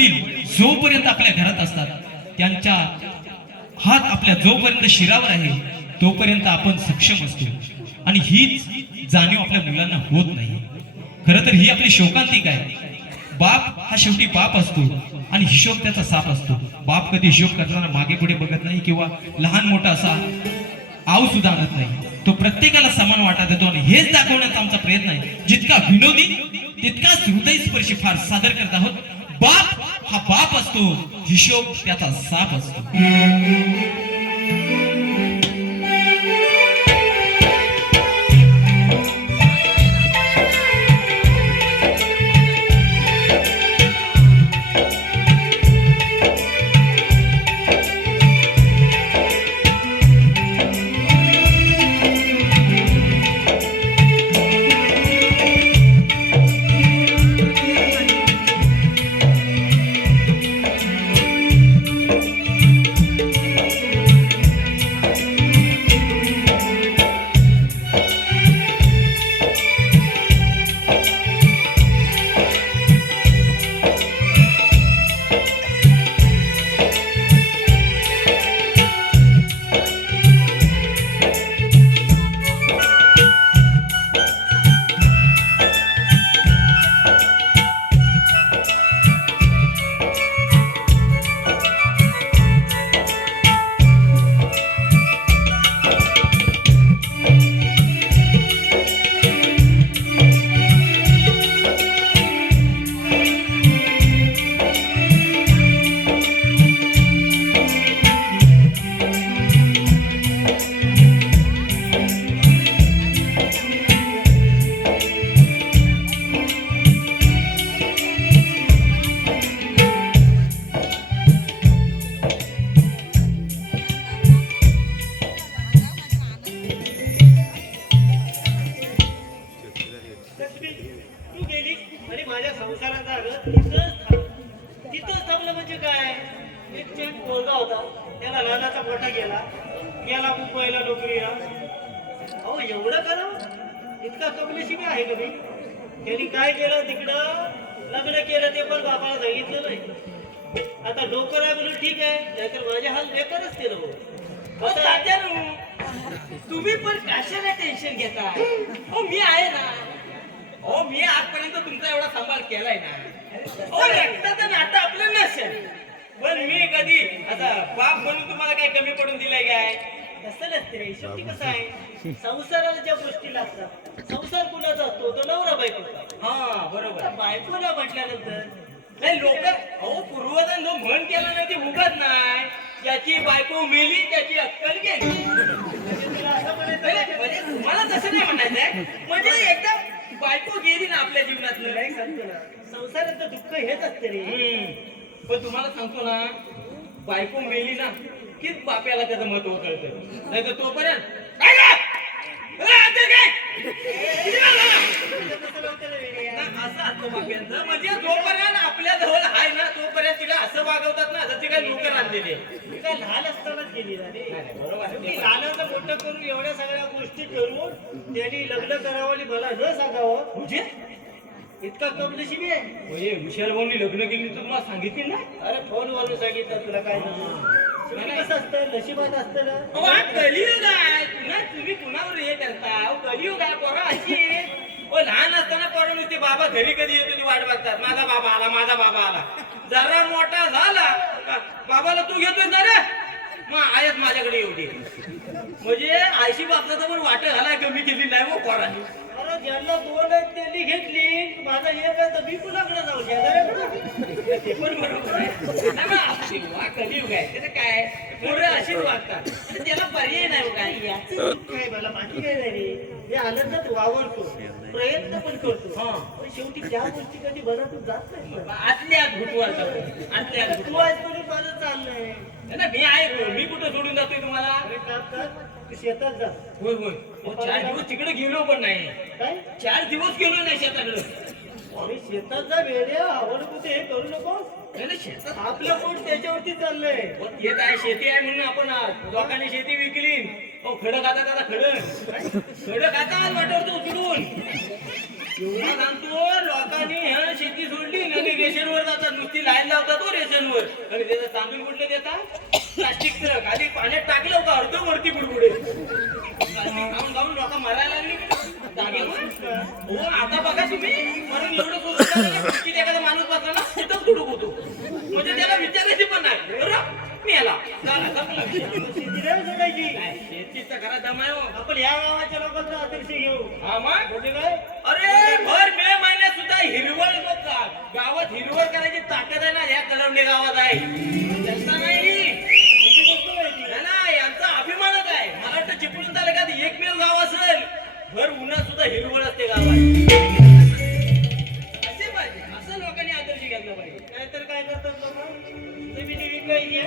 वडील जोपर्यंत आपल्या घरात असतात, त्यांच्या हात आपल्या जोपर्यंत शिरावर आहे तोपर्यंत आपण सक्षम असतो. आणि हीच जाणीव आपल्या मुलांना होत नाही. खरं तर ही आपली शोकांतिक आहे. बाप हा शेवटी बाप असतो आणि हिशोब त्याचा साप असतो. बाप कधी हिशोब करताना मागे पुढे बघत नाही किंवा लहान मोठा असा आव सुद्धा आणत नाही. तो प्रत्येकाला समान वाटा देतो आणि हेच दाखवण्याचा आमचा प्रयत्न आहे. जितका विनोदी तितकाच हृदयस्पर्शी फार सादर करत आहोत. बाप हा बाप असतो, हिशोब त्याचा साप असतो. तू गेली आणि माझ्या संसाराचा तिथंच थांबलं म्हणजे काय. एक चेक मुलगा होता, त्याला लहानाचा मोठा गेला मुंबईला नोकरीला. अहो एवढं करावं, इतका कमलेशी आहे कधी. त्यांनी काय केलं, तिकडं लग्न केलं, ते पण बापाला सांगितलं नाही. आता नोकर आहे म्हणून ठीक आहे, नाहीतर माझे हाल बेकारच केलं. तुम्ही पण कशाला टेन्शन घेता. मी आहे ना. मी आजपर्यंत तुमचा एवढा सांभाळ केलाय ना. रक्ताचं नातं आपलं नसेल, पण मी कधी आता बाप म्हणून तुम्हाला काय कमी पडून दिलंय काय. तसं नसते. शेवटी कसं आहे, संसाराला ज्या गोष्टी लागतात, संसार कुणाचा असतो तो नवरा बायको. हा बरोबर. बायकोला म्हटल्यानंतर नाही लोक पूर्वजांनी जो म्हण केला नाही ते उगत नाही. ज्याची बायको मेली त्याची अक्कल गेली. म्हणजे तुम्हाला तसं नाही म्हणायचंय. म्हणजे एकदा बायको गेली ना आपल्या जीवनातलं, नाही सांगतो ना, संसाराचं दुःख हेच असते रे. पण तुम्हाला सांगतो ना, बायको मेली ना कीच बाप्याला त्याचं महत्व कळतं. नाही तर तोपर्यंत असं असतं बाप्यांचं. म्हणजे जोपर्यंत आपल्या जवळ आहे ना तोपर्यंत तिला असं वागवतात ना जसे काय नोकर आणलेले. काय लहान असतानाच गेली ना रे. बरोबर आहे. लहानाचं मोठं करून एवढ्या सगळ्या गोष्टी करून त्यांनी लग्न करावं आणि मला न सांगावं. म्हणजे इतका कमनशिबी आहे. म्हणजे विशाल भाऊनी लग्न केली तर तुम्हाला सांगितली ना. अरे फोनवरून सांगितलं तुला काय कसं असतं, नशिबात असतं ना. कलियुग आहे. पुन्हा तुम्ही कुणावर हे करता. कलियुग आहे. पोरा अशी लहान असताना पोरं नुसते बाबा घरी कधी येतो ती वाट बघतात. माझा बाबा आला, माझा बाबा आला. जरा मोठा झाला बाबाला तू घेतोय ना रे, मग आयच माझ्याकडे येऊ. म्हणजे आयशी बापचा पण वाट झाला कमी केली नाही. पोरांनी अरे ज्यांना दोन आहेत त्यांनी घेतली, माझा एक आहे तर मी कुणाकडे जाऊ. ते पण बरोबर आहे. कलियुग आहे त्याचं काय, पोरं अशीच वागतात. त्याला पर्याय नाही काय. याचं दुःख आहे मला, बाकी काय नाही रे. मी आनंदात वावरतो, प्रयत्न पण करतो. हा पण शेवटी त्या गोष्टी कधी मनातून जात नाही. आतल्या घुटवायचा आतल्या तू आहेस म्हणून माझं चाललंय ना. मी आहे, मी कुठं सोडून जातोय तुम्हाला. अरे काम कर, तू शेतात जा. होय होय. 4 दिवस तिकडे गेलो पण नाही. काय 4 दिवस गेलो नाही शेताकडे. अरे शेतात जा वेड्या, आवड कुठे हे करू नको. शेतात आपलं पोट त्याच्यावरती चाललंय. येत आहे, शेती आहे म्हणून आपण लोकांनी शेती विकली. खडं खाता खडं खाता वाटवतो उचलून. तुला सांगतो लोकांनी शेती सोडली आणि रेशनवर जातात, नुसती लाईन लावतात तो रेशनवर, आणि त्याचं तांदूळ कुठले देतात प्लास्टिकचं, खाली पाण्यात टाकलं का अर्ध वरती बुडबुडे प्लास्टिक खाऊन खाऊन लोक मरायला लागली जागेवर. हो आता बघा तुम्ही, म्हणून एवढं सोडून एखादा माणूस बसला ना तिथंच तुडूक होतो, म्हणजे त्याला विचारायची पण नाही बरं मेला शेतीला सोडायची. शेतीचा खरा दम आहे हो. आपण या गावाच्या लोकांचा आदर्श घेऊ. हा मग म्हणजे काय? अरे भर मे महिन्यात सुद्धा हिरवळ बघा, गावात हिरवळ करायची ताकद आहे ना या कलमडे गावात आहे. त्यांचा नाही किती गोष्ट माहिती. नाही ना, यांचा अभिमानच आहे. मला वाटतं चिपळूण तालुक्यात एकमेव गाव असेल भर उन्हात सुद्धा हिरवळ असते गावात. असे पाहिजे, असं लोकांनी आदर्श घेतला पाहिजे. नाहीतर काय करतात लोक, जमिनी विकायची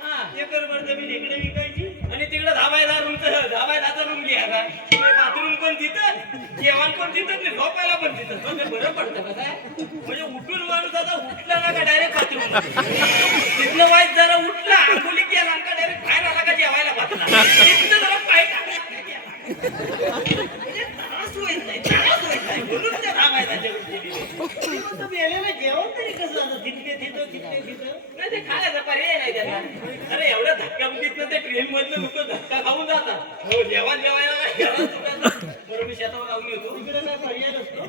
हा एकरभर जमीन इकडे विकायची. आणि तिकडे 10 बाय 10चा रूम घ्यायचा, बाथरूम पण तिथं, जेवण पण तिथं, झोपायला पण तिथं. म्हणजे बरं पडतं कसं आहे, म्हणजे उठून माणूस आता उठला ना का डायरेक्ट बाथरूम, तिथनं वाईट जरा उठला आंघोळी केला का डायरेक्ट बाहेर आला का जेवायला बसला, तिथनं जरा पाय टाकला का गेला. म्हणजे त्रास होत नाही म्हणून त्या 10 बाय 10च्या गोष्टी दिल्या. तर मेलेलं जेवण तरी कसं झालं, तिथे नाही ते खायचा पर्याय नाही त्याला. अरे एवढ्या धक्क्यामुक्कीतनं ते ट्रेन मधलं लोक धक्का खाऊन जातात. हो जेवायला काय घरात सुद्धा बरोबर मी शेतावर लावून येतो. तिकडे काय पर्याय नसतो.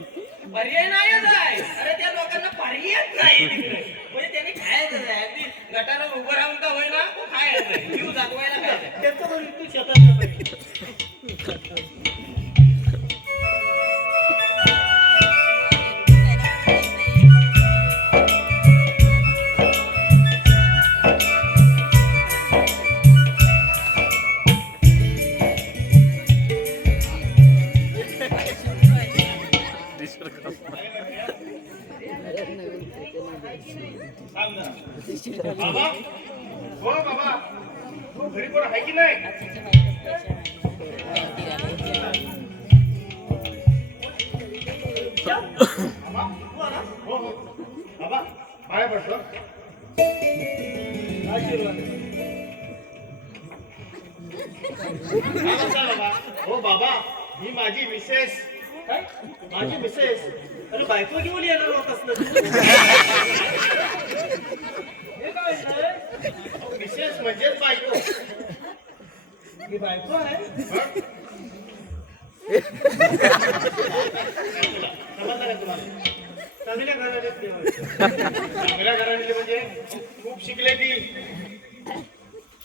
पर्याय नाहीच आहे. अरे त्या लोकांना पर्यायच नाही तिकडे, म्हणजे त्यांनी खायचं आहे. अगदी गटारावर उभं राहून का होईना खायचं आहे, जीव जागवायला खायचं. त्यांचं बरं तू शेतात पाहिजे. बाबा हो बाबा हो, घरी कोण आहे की नाही? बाबा हो हो बाबा पाया पडतो. आशीर्वाद. काय म्हणता बाबा? हो बाबा ही माझी मिसेस. काय? माझी मिसेस. अरे बायको घेऊन येणार होतास ना. हे काय आहे? मिसेस म्हणजेच बायको. ही बायको आहे. समजलं का तुम्हाला? चांगल्या घराण्यात ठेवा. चांगल्या घराण्यातली म्हणजे खूप शिकले ती,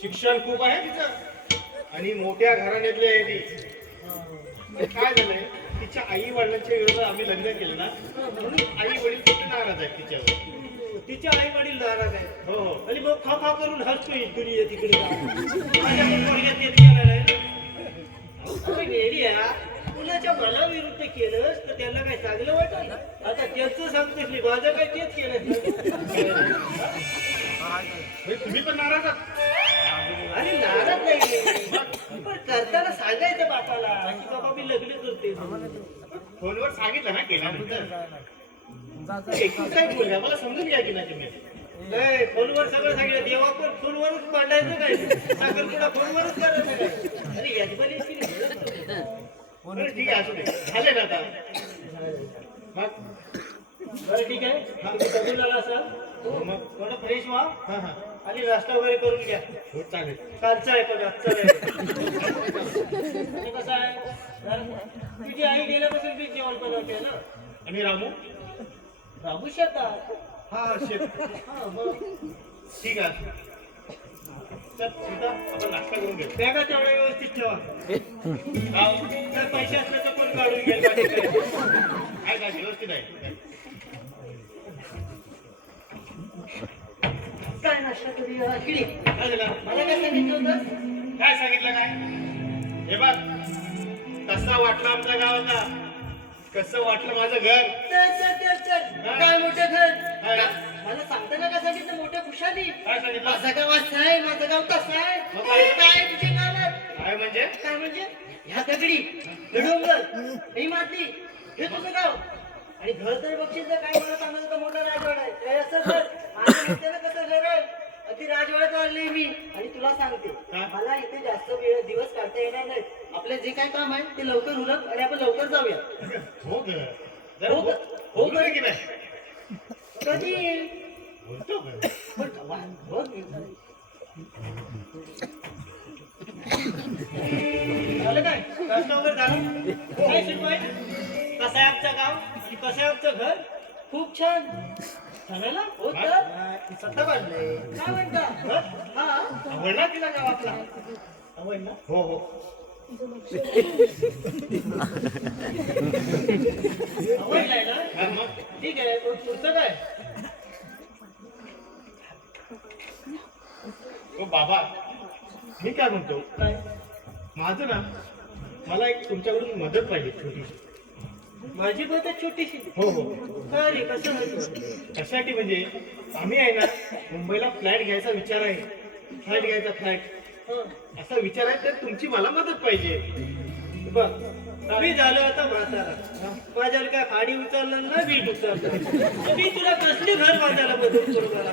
शिक्षण खूप आहे तिचं, आणि मोठ्या घराण्यातली आहे ती. पण काय झालंय, तिच्या आई वडिलांच्या विरोधात आम्ही लग्न केलं ना, म्हणून आई वडील खूप नाराज आहेत तिच्यावर. तिचे आई वडील नाराज आहेत. हो हो आणि मग खा खा करून हसतोय दुनिया तिकडे. माझ्या पण पोरग्यात येत गेला नाही. अरे वेडी आहे. कुणाच्या मनाविरुद्ध केलंस तर त्यांना काय चांगलं वाटेल. आता त्यांचं सांगतेस मी, माझं काय तेच केलं. म्हणजे तुम्ही पण नाराज आहात? आणि नाराज नाही, पण करताना सांगायचं बापाला की बाबा मी लग्न करते. फोनवर सांगितलं ना केल्यानंतर. एकूण काय बोलल्या मला समजून घ्या की नाही तुम्ही. नाही, फोनवर सगळं सांगितलं. देवा पण फोनवरच मांडायचं काय, साखरपुडा फोनवरच करायचं काय. अरे याची पण एक बरं ठीक आहे, असू दे, झाले ना आता. मग बरं ठीक आहे. तुम्ही बघून आला असाल, हो मग थोडं फ्रेश व्हा हा हा आणि नाश्ता वगैरे करून घ्या. हो चालेल. कालचा आहे पण आजचा नाही. आणि कसं आहे, तुझी आई गेल्यापासून मी जेवण बनवते ना. आणि रामू? राबू शेतात. हा शेत. हा मग ठीक आहे. चल सीता आपण नाश्ता करून घेऊ. बॅगा तेवढ्या व्यवस्थित ठेवा. राव, जर पैसे असले तर पण काढून घ्या. बाकी काय. काय काय व्यवस्थित आहे. काय नाश्ता करूया? इकडे. काय झालं? मला काय सांगितलं होतं? काय सांगितलं काय? हे बघ, कसा वाटला आमचा गाव आता, कसं वाटलं माझं घर. चल. काय मोठं घर. काय? मला सांगताना काय सांगितलं? मोठ्या खुशाली. काय सांगितलं? माझं गाव असं आहे, माझं गाव तसं आहे. मग काय? काय तुझ्या गावात? काय म्हणजे? काय म्हणजे? ह्या दगडी, हे डोंगर, ही माती, हे तुझं गाव. आणि घर तर बघशील तर काय म्हणत आम्हाला तर मोठा राजवाडा आहे. हे असं घर. माझ्या मित्राला कसं घर आहे? अगदी राजवाड्यात आणले मी. आणि तुला सांगते, हा? मला इथे जास्त वेळ दिवस काढता येणार नाही. आपलं जे काय काम आहे ते लवकर उरक आणि आपण लवकर जाऊया. हो ग. जरा बोलू दे की नाही कधी बोलतो का? झालं काय नाश्ता वगैरे झालं काय शिकवाय कसं आहे आमचं गाव कसं आहे आमचं घर खूप छान चालेल ना? हो तर सत्ता बांधले काय म्हणता हा आवडला तिला गाव आपला आवडला हो हो आवडलाय ना हा, मग ठीक आहे मग पुढचं काय हो बाबा मी काय म्हणतो काय माझं ना मला एक तुमच्याकडून मदत पाहिजे छोटीशी माझी मदत छोटीशी हो हो काय रे कसं होतं कशासाठी म्हणजे आम्ही आहे ना मुंबईला फ्लॅट घ्यायचा विचार आहे फ्लॅट घ्यायचा फ्लॅट हं. असा विचार आहे तर तुमची मला मदत पाहिजे बघ मी झालो आता म्हातारा माझ्यावर काय फाडी उचलणार ना वीट उचलणार तर मी तुला कसली घर बांधायला मदत करू मला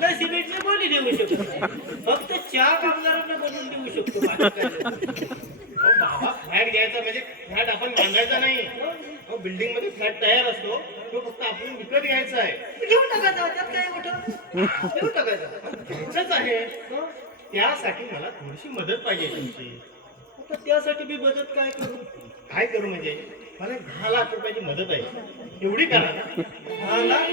काय सिमेंटची बोली देऊ शकतो फक्त चहा कामगारांना बनवून देऊ शकतो बाकी काय नाही. अहो बाबा फ्लॅट घ्यायचा म्हणजे फ्लॅट आपण बांधायचा नाही अहो बिल्डिंग मध्ये फ्लॅट तयार असतो तो फक्त आपण विकत घ्यायचा आहे घेऊन टाकायचा त्यात काय मोठं घेऊन टाकायचा घ्यायचंच आहे हं? त्यासाठी मला थोडीशी मदत पाहिजे तुमची आता त्यासाठी मी मदत काय करू काय करू म्हणजे मला 10 लाख रुपयाची मदत आहे एवढी करा ना 10 लाख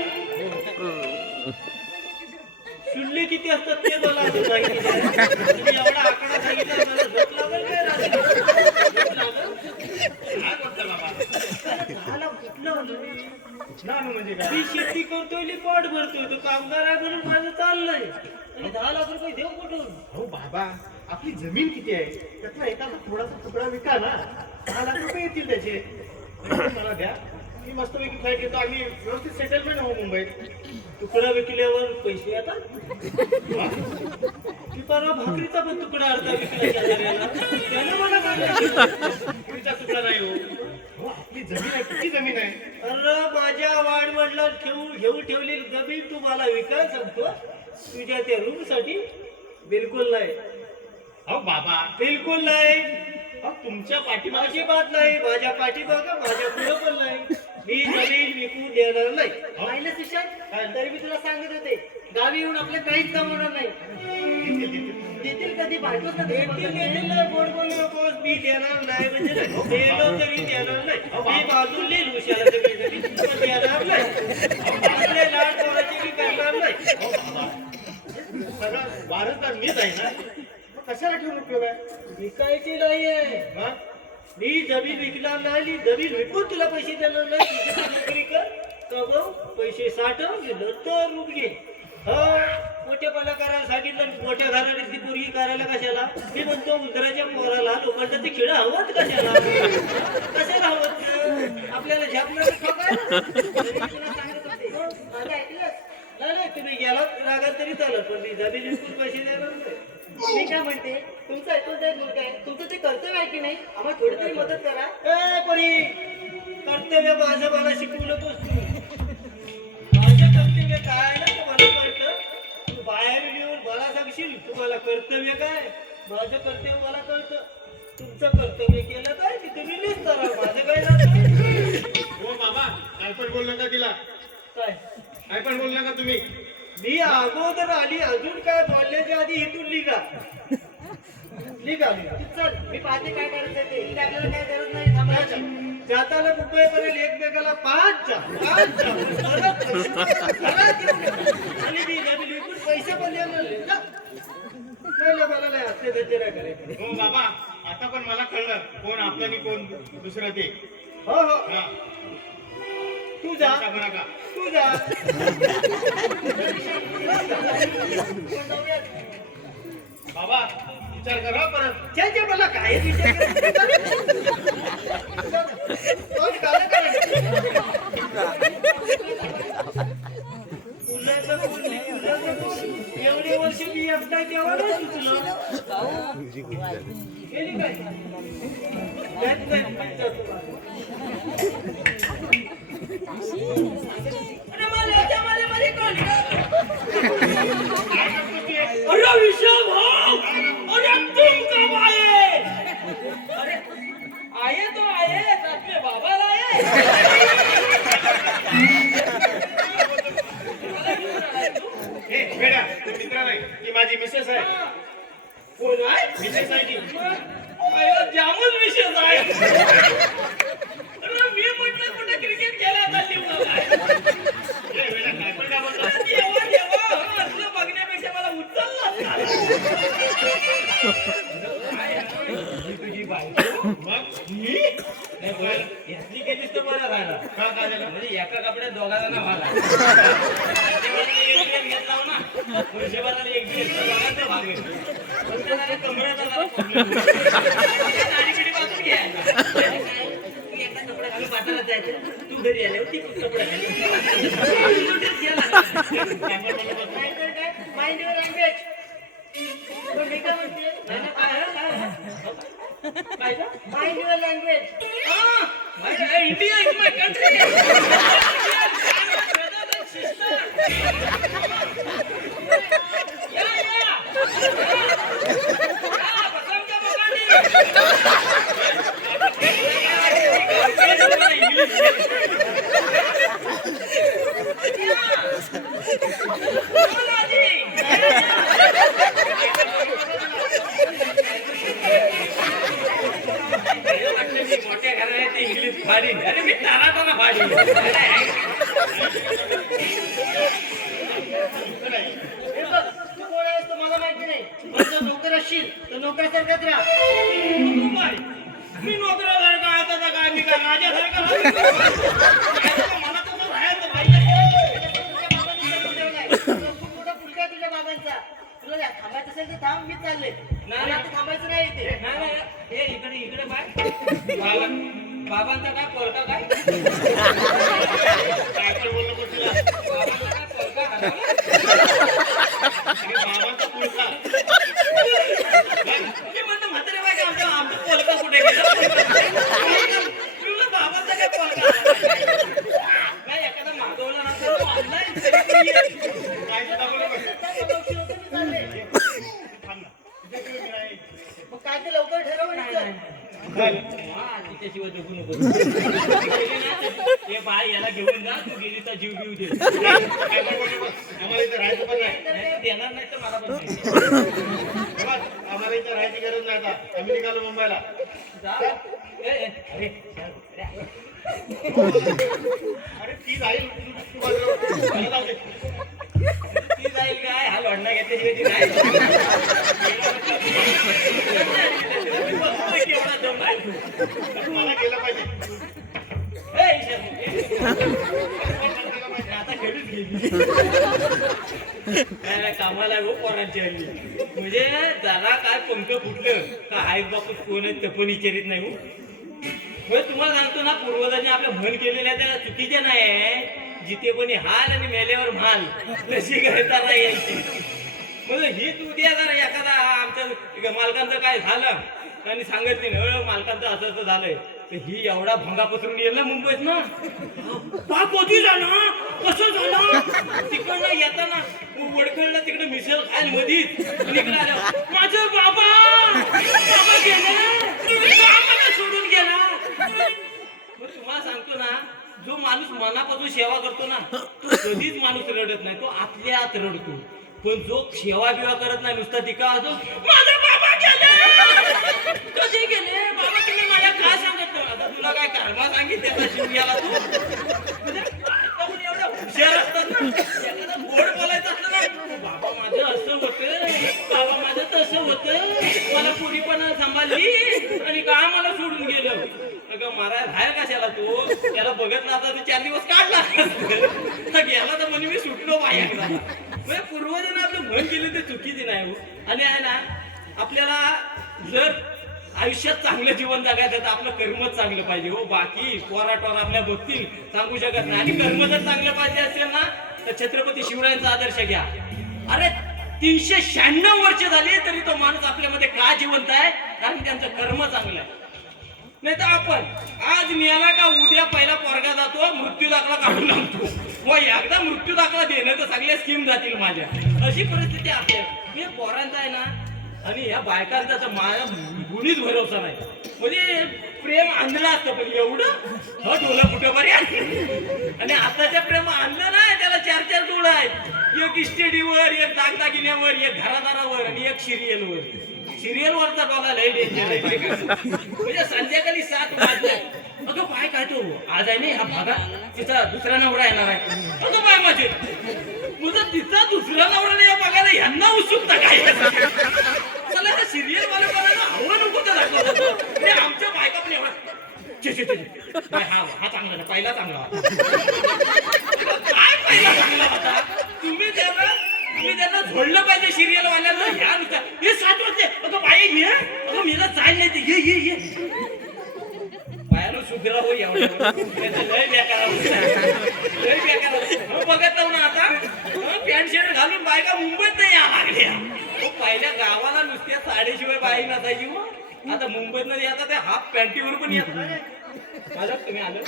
शुल्ले किती असतात ते मला असं माहिती नाही. तुम्ही एवढा आकडा सांगितला मला झोप लागेल काय रात्री? झोप लागेल? काय करता बाबा मला कुठलं म्हणलं? ना म्हणजे काय मी शेती करतोय ली पोट भरतोय तो कामगार आहे म्हणून माझं चाललंय आणि 10 लाख रुपये देऊ कुठून हो बाबा आपली जमीन किती आहे त्यातला एखादा थोडासा तुकडा विका ना 10 लाख रुपये येतील त्याचे मला द्या मी मस्तपैकी फ्लाईट घेतो आम्ही व्यवस्थित सेटलमेंट हो मुंबईत तुकडा विकल्यावर पैसे येतात हा? मी परवा भाकरीचा पण तुकडा अर्धा विकला शेजाऱ्याला त्यानं मला काय तुमचा तुकडा नाही हो हो, आपली जमीन आहे किती जमीन आहे अरे माझ्या वाडवडिला घेऊन ठेवलेली जमीन तू मला विकायला सांगतो तुझ्या त्या रूम साठी बिलकुल नाही हो बाबा बिलकुल नाही अहो, तुमच्या पाठीमागे माझी बात नाही माझ्या पाठीमागं माझ्या पुढं पण नाही मी जमीन विकू देणार नाही पाहिलं सुशांत तरी मी तुला सांगत होते गावी येऊन आपलं काहीच जमवणार नाही देतील कधी बायकोच देतील गोड बोल नकोस मी देणार नाही म्हणजे नाही. दिलो तरी देणार नाही मी बाजून लिहिल उशाला सगळी जमीन पण देणार नाही आपले लाड पोराची मी करणार नाही हो बाबा सगळं वारसदार मीच आहे ना मग कशाला ठेवून उपयोग आहे विकायची नाहीये हा? मी जमीन विकणार नाही जमीन विकून तुला पैसे देणार नाही तुझी नोकरी कर कमव पैसे साठव नंतर रूप घे हो मोठेपणा करायला सांगितलं मोठ्या घराण्यातली पोरगी करायला कशाला मी म्हणतो उंदराच्या पोराला लोकांना ते खेळ हवत कशाला कशाला हवत आपल्याला झेपणार नाही तुम्ही गेलात रागात तरी चालत पण मी जमीन विकून पैसे देणार नाही मी काय म्हणते तुमचं ऐकून जाईल मुलगा आहे तुमचं ते कर्तव्य आहे की नाही आम्हाला थोडी तरी मदत करा ए परी कर्तव्य माझं मला शिकवू नकोस तू माझं कर्तव्य काय ना ते मला कळतं तू बाहेर येऊन मला सांगशील तुम्हाला कर्तव्य काय माझं कर्तव्य मला कळतं तुमचं कर्तव्य केलं काय की तुम्ही लिस्ट करा माझं काय जातं हो बाबा काय पण बोल नका तिला काय काय पण बोल नका तुम्ही मी अगोदर आली अजून काय बोलण्याच्या आधी इथून लिगा लिगा चल मी पाहते काय करायचं ते इथे आपल्याला काय गरज नाही थांबायची जाताना मुंबई करेल एकमेकाला पाच जा परत आणि मी नवीन विकून पैसे पण देणार नाही. जा. नाही ना, मला नाही असले धंदे नाही करायचे. हो बाबा आता पण मला कळलं कोण आपलं आणि कोण दुसरं ते हो हो हा तू जा सांगू नका तू जा बाबा विचार करा परत जे जे मला काय विचार एवढे वर्ष मी एकटा केव्हा नाही सुचलो गेली काय त्यात काय पंचायत अरे मला याच्यामध्ये मध्ये कोण अरे विषम भाऊ अरे तुम कब आए अरे आए तो आए अपने बाबा लाए मित्र नाही, ती माझी मिसेस आहे. कोण आहे मिसेस आहे ती. अयो, जामच विशेष आहे. अरे, मी म्हटलं कुठे क्रिकेट खेळायला चालली बाबा. ए, वेड्या, काय पण काय बोलतो? देवा, देवा, असलं बघण्यापेक्षा मला उचललं असतं. काय आहे? ही तुझी बायको? मग ही? नाही, बरं. यातली केलीस तर बरं झालं. का काय झालं? म्हणजे एका कपड्यात दोघांना व्हायला. एक ड्रेस घेतला हो ना, वर्षभराला एक ड्रेस तर दोघांचा भाग आहे. पण त्याला काही कमरेचा जरा problem आहे. दाढी-बिडी बाजूला घ्यायला. तू एकदा कपडा घालून बाजारात जायचं, तू घरी आल्यावर ती कपडा घालून. तू ड्रेस घ्यायला. नाहीतर काय माइंड युअर लँग्वेज. पण मी काय म्हणते नाही, नाही, काय आहे? काय गं? Mind your language. Ah, India is my country. Brother and sister. Yeah, yeah. Basam ka Bogani. मोठ्या घराण्यात इंग्लिश भारी. अरे मी ताना भारी. हे बघ, तू कोण आहेस तो मला माहिती नाही. पण जर नोकर असशील तर नोकरासारखाच राहा. तू बाई, मी नोकरासारखा आहे त्याचा काय मी काय माझ्यासारखा मला तसं राहायचं पाहिजे. तुझ्या बाबांनी जन्म ठेवलाय. खूप मोठा पुलका आहे तुझ्या बाबांचा. तुला थांबायचं असेल तर थांब, मी चालले. मला आता थांबायचं नाही इथे. नाही, नाही, हे इकडे बाय. बाबांचा काय पोरका काय? काय पण बोललो पण तिला. बाबांचा काय पोरका हरवला? अरे बाबाचा पुलका. मी म्हणतो म्हातारे बाय का आमचा पोरका कुठे गेला? मी म्हणलं बाबांचा काय पोरका हरवला? नाही, एखादा मागवला नसेल तर online तरी येईल. काय सुद्धा बोलू नको. आता उशीर होतो, मी चालले. थांब ना. तुझ्याशिवाय मी नाही. मग काय ते लवकर ठरव नाही, नाही. नाही. चल. हा, तिच्याशिवाय जगू नको. हे बाय याला घेऊन जा, तू गेली तर जीव घेऊ दे. काय पण बोलू नको. आम्हाला इथं राहायचं पण नाही. नाही तर देणार नाही तर मला पण नाही. बघा, आम्हाला इथं राहायची गरज नाही आता. आम्ही निघालो मुंबईला. जा. अरे, अरे ती जाईल. तू बाजूला. मला जाऊ दे. ती जाईल काय हा लढणं घेतल्याशिवाय ती नाही. केवढा दम आहे. मला गेलं पाहिजे. ए, ईश्वर, आता खेळूच गेली. काय कामाला गो पोरांची हल्ली. म्हणजे जरा काय पंख फुटलं का आहेत बापू कोण आहेत ते पण विचारित नाही हो. म्हणजे तुम्हाला सांगतो ना, पूर्वजांनी आपल्या म्हण केलेल्या त्याला चुकीच्या नाही. जिथे कोणी हाल आणि मेल्यावर माल तशी करता नाही यायची. म्हणजे ही उद्या जर एखादा आमच्या मालकांचं काय झालं त्यांनी सांगितले ना मालकांचं असं असं झालंय तर ही एवढा भंगा पसरून येईल ना मुंबईत ना. बाप होती झालं कसं झालं तिकडनं येताना वडखळला तिकडे मिसळ खायला मधीच इकडे आलं माझं बाबा बाबा गेले बाबाला सोडून गेला. मग तुम्हाला सांगतो ना, जो माणूस मनापासून सेवा करतो ना तो कधीच माणूस रडत नाही, तो आतल्या आत रडतो. पण जो सेवा बिवा करत नाही नुसता टिका असतो माझा बाबा गेले कधी गेले बाबा तुम्ही मला काय सांगत नाही. आता तुला काय कर्मा सांगितलं शिवयाला तू म्हणजे एवढं हुशार असतात ना. एखादा गोड बोलायचं असतं ना, बाबा माझं असं होतं बाबा माझं तसं होतं मला पुरीपणा सांभाळली आणि का मला सोडून गेलं. अगं महाराज बाहेर कशाला तो त्याला बघत ना आता 4 दिवस काढला गेला तर म्हणजे मी सुटलो बाहेर झाला. पूर्वजांना आपलं म्हण केलं ते चुकीचे नाही हो. आणि आहे ना आपल्याला जर आयुष्यात चांगलं जीवन जगायचं तर आपलं कर्मच चांगलं पाहिजे हो. बाकी पोराटोर आपल्या बघतील सांगू शकत नाही. आणि कर्म जर चांगलं पाहिजे असेल ना तर छत्रपती शिवरायांचा आदर्श घ्या. अरे 396 वर्ष झाली तरी तो माणूस आपल्यामध्ये का जिवंत आहे, कारण त्यांचं कर्म चांगलं आहे. नाही तर आपण आज मिळाला का उद्या पहिला पोरगा जातो मृत्यू दाखला काढून लागतो. व एकदा मृत्यू दाखला देणं तर सगळ्या स्कीम जातील माझ्या. अशी परिस्थिती आपल्या मी पोरांचा आहे ना. आणि या बायकांचा तर माझ्या गुणीच भरोसा नाही. म्हणजे प्रेम आणलं असतं पण एवढं ढोला कुठं बरी आणि आताच्या प्रेम आणलं नाही त्याला 4-4 डोळं आहेत. एक इस्टेडीवर, एक दागदागिन्यावर, एक घरादारावर आणि एक सिरियलवर. सिरियल वरचा बघा लय डेंजर आहे बायका. म्हणजे संध्याकाळी 7 वाजल्या. अगं बाय काय तो आज आहे नाही हा भागा तिचा दुसरा नवरा येणार आहे. अगं बाय माझे तुझा तिचा दुसरा नवरा नाही बघायला यांना उत्सुकता काय चला सिरियल वाले बघायला हवं नको तर दाखवतो आमच्या बायका पण एवढा हा चांगला होता, पहिला चांगला होता. काय पहिला चांगला होता? तुम्ही त्यांना झोडलं पाहिजे सिरियल वाल्याला. ह्या नुसत्या हे 7 वाजले. अगं बाई ये अगं मीला जाय नाही ते ये बायानं सुधरा हो एवढं लय बेकार लय बेकार बघत जाऊ ना आता पॅन्ट शर्ट घालून बायका मुंबईत नाही या लागल्या. पहिल्या गावाला नुसत्या साडीशिवाय बाई नसायची मग आता मुंबईत मध्ये आता त्या हाफ पॅन्टीवर पण येत आलं तुम्ही आलं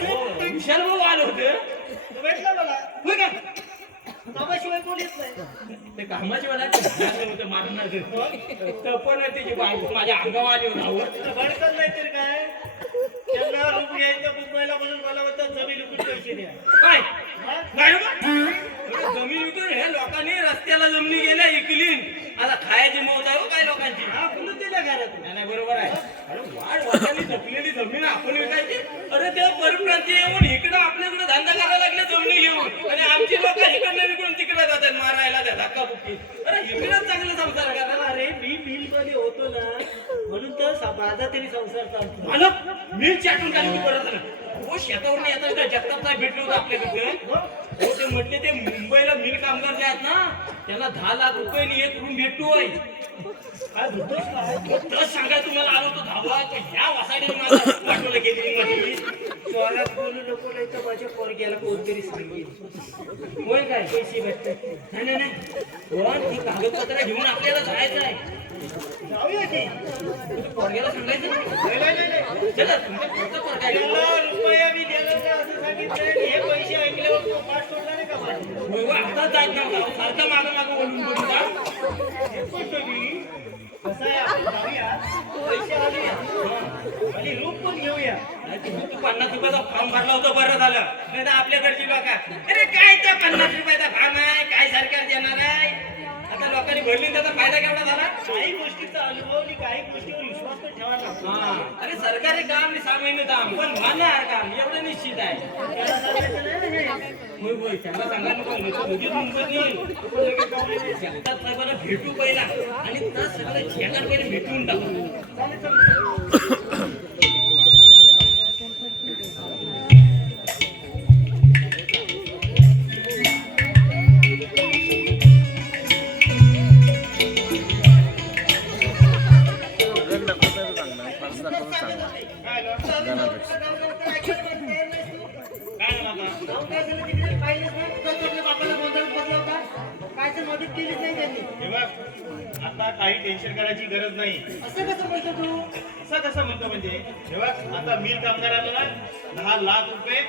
हो विशाल भाऊ आलं होतं भेटलं मला होय का कामाशिवाय कोण येत नाही. ते कामाची वेळा होतं मारणार तपन त्याची बायको माझ्या अंगावर आली होती भडकत नाही तर काय त्यांना रूप यायचं मुंबईला म्हणून मला म्हणतात जमीन विकून पैसे द्या. काय काय बा? जमीन विकून हे लोकांनी रस्त्याला जमिनी गेल्या इकलीन आता खायची मौत आहे हो काय लोकांची. हा कुठून दिल्या घरातून नाही बरोबर आहे. अरे वाढ वाटाने जपलेली जमीन आपण विकायची. अरे ते परप्रांतीय येऊन इकडं आपल्याकडे धंदा करायला लागले जमिनी घेऊन आणि आमची लोक इकडनं विकून तिकडे जातात मारायला त्या धक्काबुक्की. अरे इकडं चांगले संसार करायला. अरे मी मिल मध्ये होतो ना म्हणून तर माझा तरी संसार चालतो. मालक मिल चाटून टाकली परत आला. हो शेतावरून येतात जगताप साहेब भेटले होते आपल्याकडे. हो ते म्हटले ते मुंबईला मिल कामगार जे आहेत ना त्यांना 10 लाख रुपये एक रूम भेटतोय. काय भूतोस काय तर सांगाय तुम्हाला आलो तो धावा ह्या वासाडीने मला पाठवलं गेली मध्ये. स्वरात बोलू नको नाही तर माझ्या पोरग्याला कोणतरी सांगेल. होय काय पैसे भेटतात. नाही नाही हो ती कागदपत्र घेऊन आपल्याला जायचं आहे. जाऊया की पोरग्याला सांगायचं नाही, नाही, नाही, नाही. चला तुमच्या पुढचं पोरगा आहे. त्याला रुपया मी देणार नाही असं सांगितलं. हे पैसे ऐकल्यावर तो पाठ सोडला नाही का माझा? होय, होय, आताच जायचं नव्हतं सारखं मागं बोलून बोलून जा. हे म्हणतो मी कसं आहे आपण जाऊया पैसे आले आणि रूप पण घेऊया. नाही, तू 50 रुपयाचा फॉर्म भरला होता बरं झालं नाही तर आपल्याकडची लोक अरे काय त्या 50 रुपयाचा फॉर्म आहे काय सरकार देणार आहे. आता लोकांनी भरली त्याचा फायदा केवढा झाला. काही गोष्टीचा अनुभव आणि काही गोष्टीवर विश्वास तर ठेवा लागतो. हा अरे सरकारी काम आणि 6 महिने काम पण होणार काम एवढं निश्चित आहे. त्याला सांगायचं नाही हे. होय होय त्याला सांगा नको लगेच मुंबईत नाही जगतात साहेबांना भेटू पहिला आणि तर सगळं जगात पहिले भेटून टाकू. चालेल, चालेल. काय आलं? काय आलं आता? जाऊन काय झालं तिकडे पाहिलंच नाही. तुझ्या आपल्या बापाला गोंधळ बसला होता. काय तर मदत केलीच नाही त्यांनी. हे बघ आता काही टेन्शन करायची गरज नाही. असं कसं म्हणतो तू? असं कसं म्हणतो म्हणजे हे बघ आता मिल कामगाराला ना 10 लाख रुपये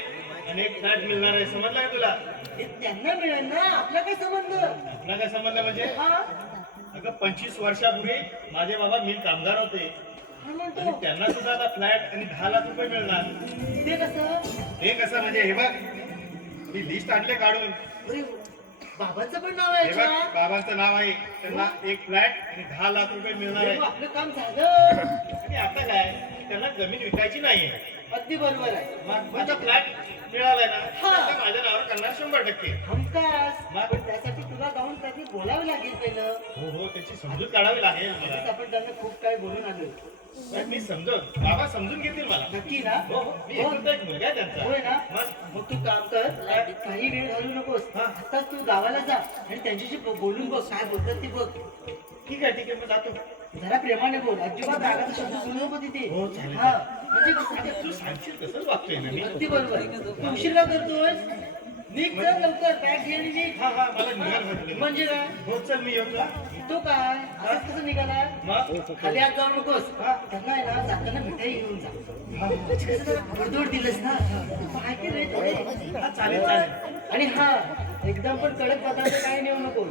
आणि एक फ्लॅट मिळणार आहे. समजलं का तुला? हे त्यांना मिळेल ना आपला काय संबंध? तुला काय समजलं म्हणजे हा अगं 25 वर्षापूर्वी माझे बाबा मिल कामगार होते हा आणि म्हणतो त्यांना सुद्धा आता फ्लॅट आणि 10 लाख रुपये मिळणार. ते कसं? हे कसं म्हणजे हे बघ मी लिस्ट आणले काढून. अरे, बाबांचं पण नाव आहे हे बघ याच्यात. बाबांचं नाव आहे त्यांना एक फ्लॅट आणि 10 लाख रुपये मिळणार आहे. मग आपलं काम झालं. आणि आता काय त्यांना जमीन विकायची नाहीये. अगदी बरोबर आहे. मग आता फ्लॅट मिळालाय ना हा. आता माझ्या नावावर करणार 100%. हमखास. पण त्यासाठी तुला जाऊन त्यांनी बोलावं लागेल पहिलं. हो हो त्याची समजूत काढावी लागेल तसंच मला. आपण त्यांना खूप काही बोलून आलो. पण मी समजून बाबा समजून घेतील मला. नक्की ना? हो हो मी एकुलता एक मुलगा आहे त्यांचा. होय ना? मग मग तू काम कर. काही वेळ घालू नकोस. आता तू गावाला जा आणि त्यांच्याशी बोलून बघ काय बोलतात ते बघ. ठीक आहे मग जातो. जरा प्रेमाने बोल. अजिबात रागाचा शब्द बोलू नको तिथे. हो, चालेल. हा म्हणजे कसं तू सांगशील तसंच वागतोय ना मी. अगदी बरोबर. तू उशीर का करतोय? निघ चल लवकर बॅग घे आणि निघ. हा हा मला निघायला म्हटलं. म्हणजे काय? हो चल मी येऊ का? तो काय असंच कसं निघाला? मग खाली आत जाऊ नकोस. त्यांना आहे ना जाताना मिठाई घेऊन जा. म्हणजे कसं जरा गोडधोड दिलंस ना. तो आहे की रे थोडे. हा चालेल चालेल. आणि हा एकदम पण कडक पदार्थ काही नेऊ नको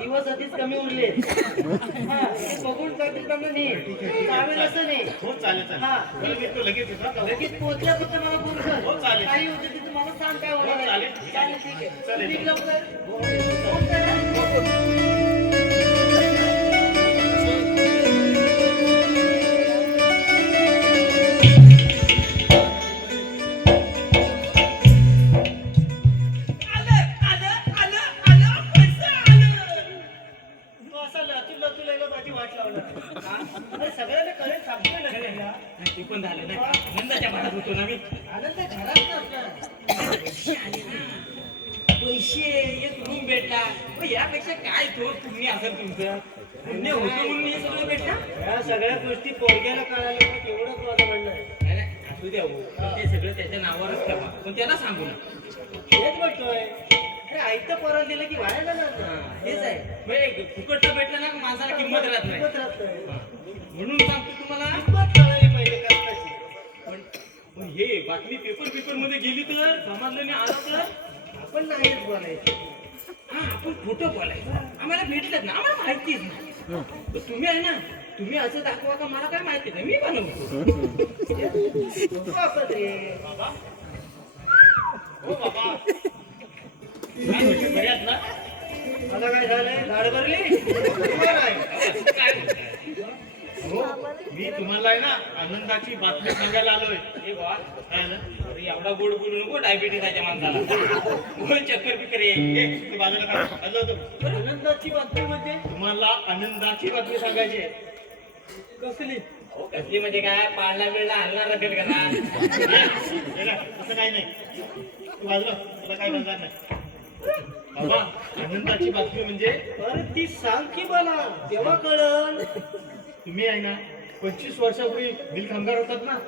दिवस आधीच कमी उरले हा हे बघून टाकतील त्यांना नाही चालेल असं नाही हो चालेल चालेल हा. बरं, मी तो लगेच येतो हा. लगेच पोहोचल्या फक्त मला फोन कर हो, चालेल. काही होते ते तुम्हाला सांग काय होणार आहे. चालेल. चालेल ठीक आहे चालेल. निघ लवकर. फोन करा. तू असा लचू माझी वाट लावणार हा? अरे सगळ्यांना कळेल सांगतोय ना त्याला. ते पण झालं नाही का? नंदाच्या भागात होतो ना मी आनंद घरात नसणार. पैसे एक रूम भेटला मग यापेक्षा काय तो तुम्ही असेल तुमचं पुण्य होतं म्हणून हे सगळं भेटला या सगळ्या गोष्टी पोरग्याला कळाल्या मग एवढंच माझं म्हणणं आहे. नाही, नाही, असू द्या हो. ते सगळं त्याच्या नावावरच ठेवा पण त्याला सांगू ना हेच म्हणतोय अरे आईचं पोराला दिलं की वाया जाणार ना. हेच आहे म्हणजे फुकटचं भेटलं ना माणसाला किंमत राहत नाही किंमत राहत नाही. म्हणून सांगतो तुम्हाला किंमत कळाली पाहिजे कष्टाची. पण हे बातमी पेपर मध्ये गेली तर समाजला आलं तर आपण नाहीच बोलायचं. हा आपण खोटं बोलायचं आम्हाला भेटलं ना आम्हाला माहितीच नाही तर तुम्ही आहे ना तुम्ही असं दाखवा का मला काय माहिती नाही मी बनवतो तू आपण रे. बाबा हो बाबा काय तुम्ही घरी आहात ना आता काय झालंय झाड भरली बरं आहे. काय हो मी तुम्हाला आहे ना आनंदाची बातमी सांगायला आलोय हे बा काय ना अरे एवढा गोड बोलू नको डायबिटीस आहे माणसाला गोड चक्कर बिक्कर येईल ए, ते बाजूला काढ. हॅलो, तो. आनंदाची बातमी म्हणजे तुम्हाला आनंदाची बातमी सांगायची आहे कसली अहो, कसली म्हणजे काय पाळणा बिळणा हलणार असेल का ना हे ना, असं काही नाही तू बाजूला तुला काय म्हणणार नाही बाबा आनंदाची बातमी म्हणजे अरे ती सांग की मला तेव्हा कळल. तुम्ही आहे ना 25 वर्षापूर्वी मिल कामगार होतात ना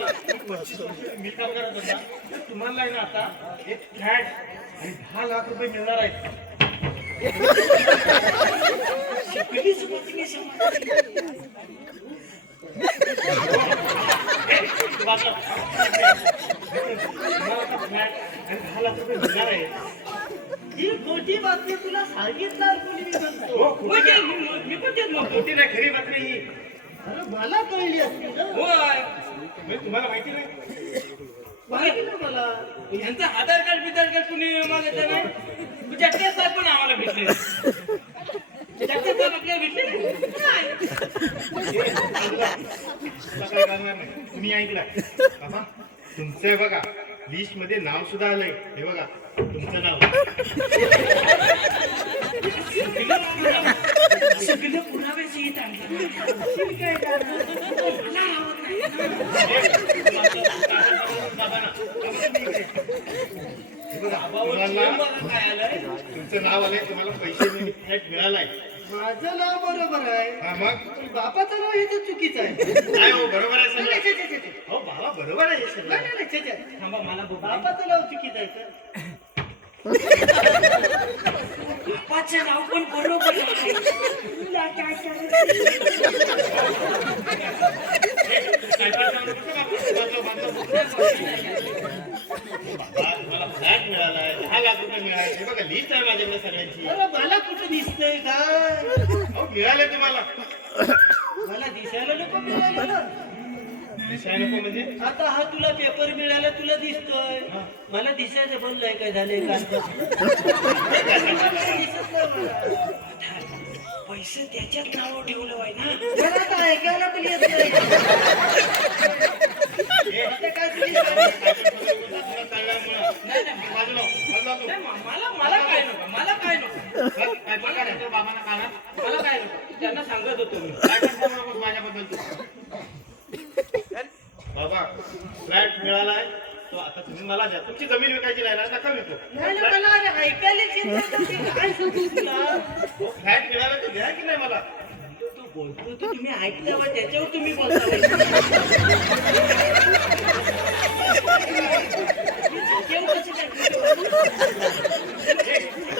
मिल कामगार होतात ना तर तुम्हाला आहे ना आता एक फ्लॅट आणि 10 लाख रुपये मिळणार आहेत तुम्हाला आता फ्लॅट आणि 10 लाख रुपये मिळणार आहे ही खोटी बातमी तुला सांगितलं कोणी मी म्हणतो. हो खोटी नाही. मी पण तेच म्हणतो खोटी नाही खरी बातमी ही अरे मला कळली असती ना होय म्हणजे तुम्हाला माहिती नाही माहिती ना मला. यांचं आधार कार्ड बिधार कार्ड कुणी मागितलं नाही जगताप साहेब पण आम्हाला भेटले जगताप साहेब आपल्याला भेटले नाही तुला काय करणार नाही तुम्ही ऐकला बाबा तुमचं बघा लिस्ट मध्ये नाव सुद्धा आलंय हे बघा तुमचं नाव सगळं पुरावे सहित आणलं काय करणार? हे बघा तुम्हाला काय आलंय तुमचं नाव आलंय तुम्हाला पैसे फ्लॅट मिळालाय माझं नाव बरोबर आहे हा मग पण बापाचं नाव हे तर चुकीचं आहे. काय हो बरोबर आहे नाही, सगळं नाही, नाही, नाही. हो बाबा बरोबर आहे हे सगळं. नाही, नाही, नाही, नाही. थांबा मला बघू बापाचं नाव चुकीचं आहे तर. बापाचं नाव पण बरोबर आहे तुला काय करायचं? काय करता म्हणून कसं बाबा? बाबा, तुम्हाला फ्लॅट मिळालाय 10 लाख रुपये मिळाले हे बघा लिस्ट आहे माझ्याकडे सगळ्यांची अरे मला कुठं दिसतंय काय हो मिळाले तुम्हाला मला दिसायला नको मिळालं. दिसाय नको म्हणजे आता हा तुला पेपर मिळाला तुला दिसतोय मला दिसायचं बंद आहे काय झालंय का दिसत नाही मला. पैसे त्याच्यात नाव ठेवलं आहे ना मला तर ऐकायला पण येत नाही. आता काय तुझी नाही, नाही, बाजूला नाही, मला काय नको मला काय नको बाबांना काढा मला काय नको त्यांना सांगत होतो मी काय करता मग माझ्याबद्दल तू? बाबा फ्लॅट मिळालाय तो आता तुम्ही मला द्या तुमची जमीन विकायची नाही ना नका विकू नाही ना मला अरे ऐकायलाच येत नाही तर ते काय सांगू तुला फ्लॅट मिळाला तर द्या की नाही मला तू बोलतो तर तुम्ही ऐकलं बा त्याच्यावर तुम्ही बोलता बाई. जेवण कसं काय करतो?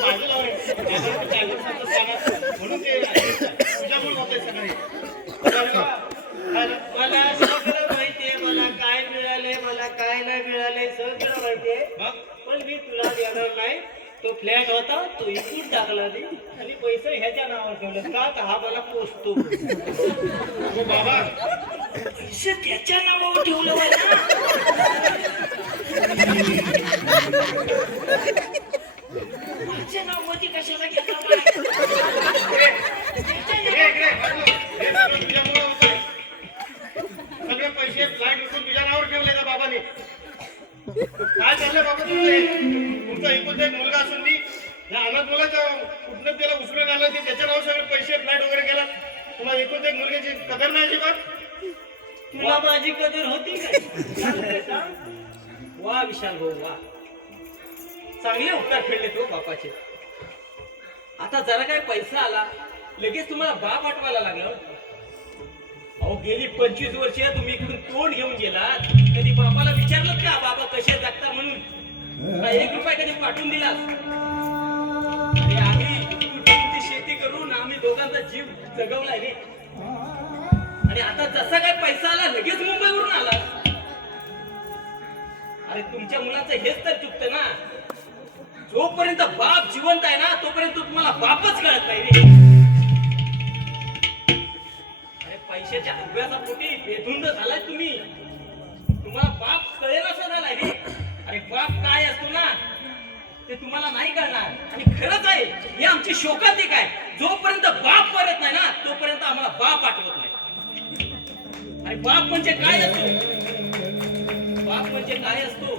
बाजूला होय. बाबांना driver सारखं सांगा. म्हणून ते तुझ्यामुळे होतंय सगळे मला सगळं माहितीये, मला काय मिळाले मला काय नाही मिळाले सगळं माहितीये. पण मी तुला देणार नाही. तो फ्लॅट होता तो इकून टाकला मी आणि पैसे ह्याच्या नावावर ठेवले का तर हा मला पोचतो. हो बाबा पैसे त्याच्या नावावर ठेवलं मला. माझ्या नावावरती कशाला घेतला बाई? हे सगळं तुझ्यामुळे होतंय. सगळे पैसे फ्लॅट विकून तुझ्या नावावर ठेवले का बाबाने? काय चाललंय बाबा तुमचा एकूण एक मुलगा असून मी या अनाथ मुलाच्या कुठनं त्याला उचलून आलं की त्याच्या नाव सगळे पैसे फ्लॅट वगैरे केला. तुम्हाला एकूण एक मुलग्याची कदर नाही अजिबात. तुला माझी कदर होती का? वा विशाल भाऊ वा, चांगले उपकार फेडले तो बापाचे. आता जरा काय पैसा आला लगेच तुम्हाला बाप आठवायला लागला. अहो गेली 25 वर्ष तुम्ही इकडून तोंड घेऊन गेलात. कधी बापाला विचारलं का बाबा कसे जगता म्हणून? का 1 रुपया कधी पाठवून दिलास? अरे आम्ही तुमची शेती करून आम्ही दोघांचा जीव जगवलाय रे. आणि आता जसा काय पैसा आला लगेच मुंबईवरून आला. अरे तुमच्या मुलाचं हेच तर चुकतं ना. जोपर्यंत बाप जिवंत आहे ना तोपर्यंत तुम्हाला बापच कळत नाही रे. पैशाच्या उभ्याचा पोटी बेधुंद झालाय तुम्ही. तुम्हाला बाप कळेल असं झालाय रे. अरे बाप काय असतो ना ते तुम्हाला नाही कळणार. आणि खरंच आहे हे आमची शोकांतिक आहे. जोपर्यंत बाप परत नाही ना तोपर्यंत आम्हाला बाप आठवत नाही. अरे बाप म्हणजे काय असतो? बाप म्हणजे काय असतो?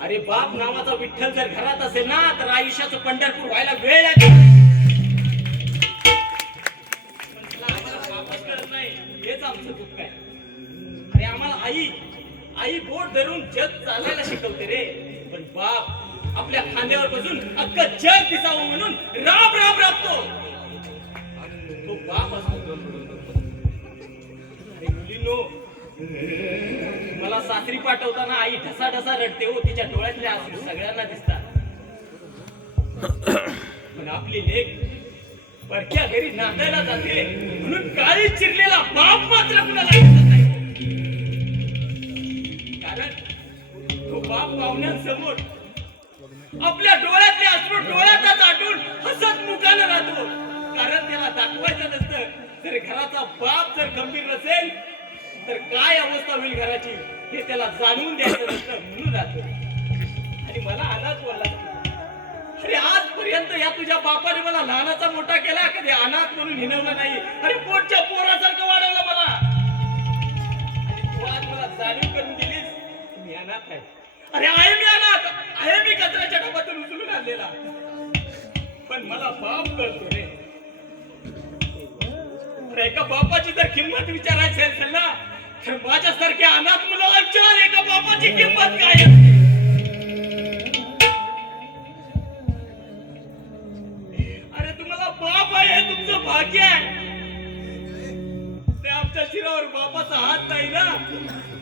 अरे बाप नावाचा विठ्ठल जर घरात असेल ना तर आयुष्याचं पंढरपूर व्हायला वेळ लागेल. हेच आमचं दुःख आहे. अरे आम्हाला आई बोट धरून जग चालायला शिकवते रे. पण बाप आपल्या खांद्यावर बसून अख्खं जग दिसावं म्हणून राब राबतो. तो बाप असतो. अरे मुलींनो मला सासरी पाठवताना आई ढसा ढसा रडते हो. तिच्या डोळ्यातले अश्रू सगळ्यांना दिसतात. पण आपली लेक परक्या घरी नांदायला जाते म्हणून काळी चिरलेला बाप मात्र कुणाला दिसत नाही. कारण तो बाप पाहुण्यांसमोर आपल्या डोळ्यातले अश्रू डोळ्यातच आटून हसत मुखानं राहतो. कारण त्याला दाखवायचं नसतं. जर घराचा बाप जर गंभीर नसेल तर काय अवस्था होईल घराची हे त्याला जाणून द्यायचं नसतं म्हणून राहतो. आणि मला अनाथ वाला. अरे आजपर्यंत या तुझ्या बापाने मला लहानाचा मोठा केला. कधी अनाथ म्हणून हिणवलं नाही. अरे पोटच्या पोरासारखं वाढवलं मला. आणि तू आज मला जाणीव करून दिलीस मी अनाथ आहे. अरे आहे मी अनाथ आहे. मी कचऱ्याच्या डब्यातून उचलून आणलेला. पण मला बाप कळतो रे. अरे एका बापाची जर किंमत विचारायची असेल ना तर माझ्यासारख्या अनाथ मुलाला विचार एका बापाची किंमत काय असते. बाप आहे हे तुमचं भाग्य आहे. ते आमच्या शिरावर बापाचा हात नाही ना.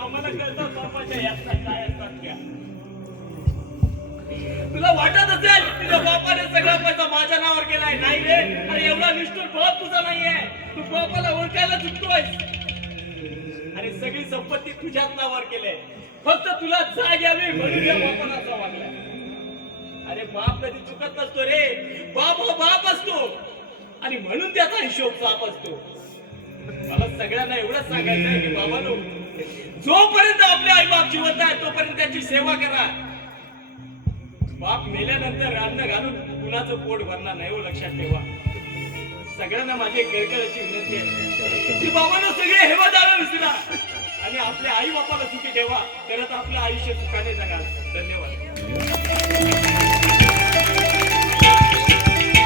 आम्हाला कळतात बापाच्या यातना काय असतात त्या. तुला वाटत असेल तुझ्या बापाने सगळा पैसा माझ्या नावावर केलाय. नाही रे. अरे एवढा निष्ठुर बाप तुझा नाहीये. तू बापाला ओळखायला चुकतोय. आणि सगळी संपत्ती तुझ्याच नावावर केलंय. फक्त तुला जाग यावी म्हणून या बापाला असा वागलाय. अरे बाप कधी चुकत नसतो रे. बाप हा बाप असतो आणि म्हणून त्याचा हिशोब साफ असतो. मला सगळ्यांना एवढंच सांगायचं आहे की बाबांनो जोपर्यंत आपले आई बाप जिवंत आहे तोपर्यंत त्यांची सेवा करा. बाप मेल्यानंतर अन्न घालून कुणाचं पोट भरणार नाही हो. लक्षात ठेवा. सगळ्यांना माझी कळकळीची विनंती आहे की बाबांनो सगळे हेवादार विसरा आणि आपल्या आई बापाला सुखी ठेवा. करत आपलं आयुष्य सुखाने जगा. धन्यवाद.